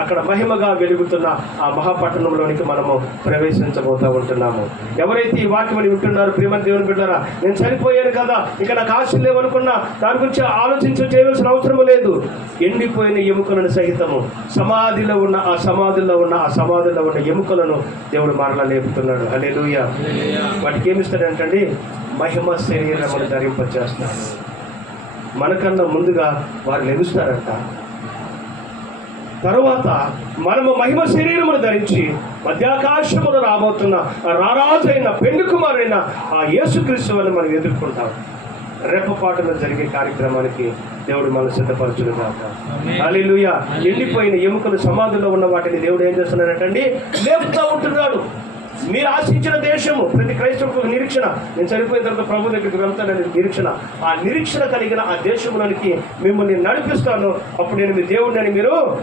అక్కడ మహిమగా వెలుగుతున్న ఆ మహాపట్టణంలోనికి మనము ప్రవేశించబోతూ ఉంటున్నాము. ఎవరైతే ఈ వాక్యమని వింటున్నారో ప్రియమైన దేవుని బిడ్డలారా, నేను చనిపోయాను కదా, ఇక నాకు ఆశలు లేవనుకున్నా దాని గురించి చేయవలసిన అవసరం లేదు. ఎండిపోయిన ఎముకలను సహితము సమాధిలో ఉన్న ఎముకలను దేవుడు మరలా లేపుతున్నాడు. హల్లెలూయా. వాటికి ఏమిస్తాడంటండి? మహిమ శరీరమును ధరింపచేస్తాడు. మనకన్నా ముందుగా వారు లెగుస్తారంట. తరువాత మనము మహిమ శరీరమును ధరించి మధ్యాకాశమును రాబోతున్న రారాజైన పెండు కుమారుడైన ఆ యేసుక్రీస్తు వల్ల మనం ఎదుర్కొంటాం. రెప్పపాటులో జరిగే కార్యక్రమానికి దేవుడు మనం సిద్ధపరచును గాక. హల్లెలూయా. ఎండిపోయిన ఎముకలు సమాధిలో ఉన్న వాటిని దేవుడు ఏం చేస్తున్నాడంటండి? లేపుతూ ఉంటున్నాడు. మీరు ఆశించిన దేశము, ప్రతి క్రైస్తవులకు ఒక నిరీక్షణ, నేను చనిపోయిన తర్వాత ప్రభు దగ్గరికి వెళ్తానని నిరీక్షణ. ఆ నిరీక్షణ కలిగిన ఆ దేశంలోనికి మిమ్మల్ని నడిపిస్తాను. అప్పుడు నేను మీ దేవుడిని మీరు